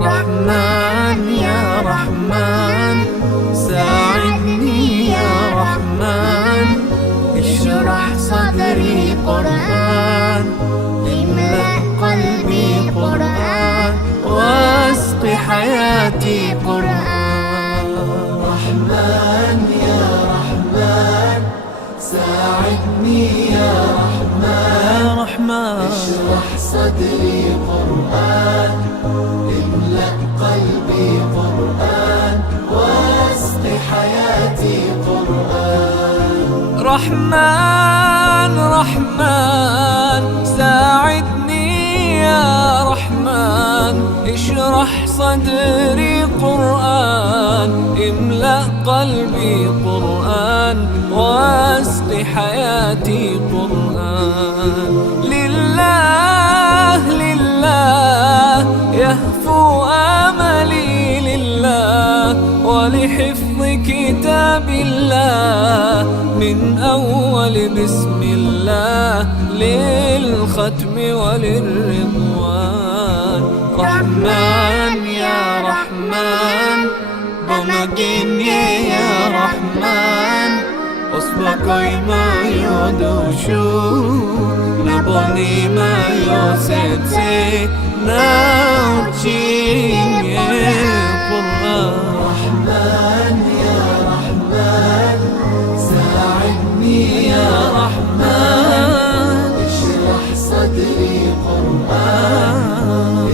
رحمن يا رحمن ساعدني يا رحمن، اشرح صدري قرآن، املأ قلبي قرآن، واسق حياتي قرآن. رحمن يا رحمن ساعدني يا رحمن، اشرح صدري قرآن، املأ قلبي قرآن، واسق حياتي قرآن. رحمن رحمن ساعدني يا رحمن، اشرح صدري قرآن، املأ قلبي قرآن، واسق حياتي قرآن. لله لله يهفو آملي لله، ولحفظ كتاب الله من أول بسم الله للختم وللرضوان. رحمن يا رحمن بمجيني يا رحمن، أصبحي ما يدوشو نبني ما يوسيتي ناوتشيني قرآن. رحمن يا رحمن ساعدني يا رحمن، اشرح صدري قرآن،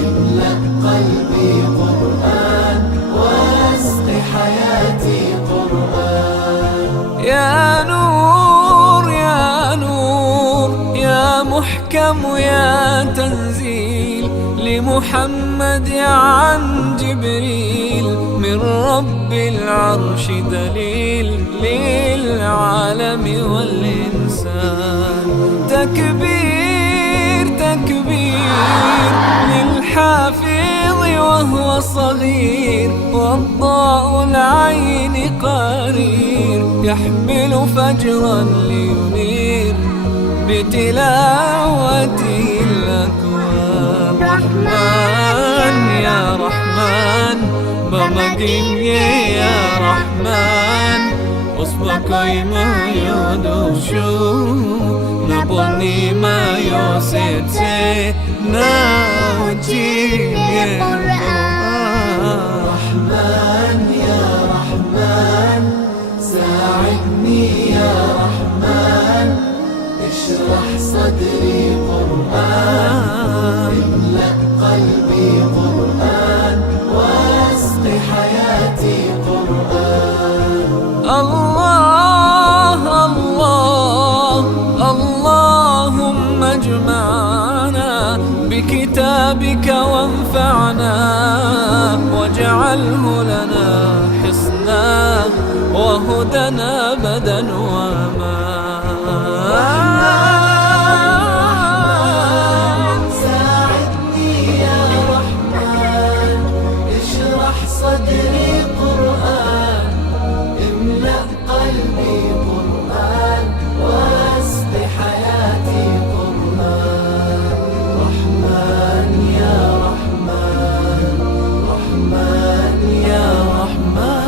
املأ قلبي قرآن، واسق حياتي قرآن. يا نور يا نور يا محكم يا تنزيل لمحمد عن جبريل، من رب العرش دليل للعالم والإنسان. تكبير تكبير للحافظ وهو صغير، والضاء العين قرير، يحمل فجرا لينير بتلاوته الأكوان. رحمن يا رحمن بمجيني يا رحمن، أصبحي ما يدوشو نبني ما يوسيتي ناوتشيني قرآن. رحمن يا رحمن ساعدني يا رحمن، اشرح صدري قرآن، املأ قلبي قرآن، واسق حياتي قرآن. الله الله اللهم اجمعنا بكتابك وانفعنا، واجعله لنا حصنا وهدنا أبدا وأمان. ساعدني يا رحمن، اشرح صدري قرآن، املأ قلبي قرآن، واسق حياتي قرآن. رحمن يا رحمن رحمن يا رحمن.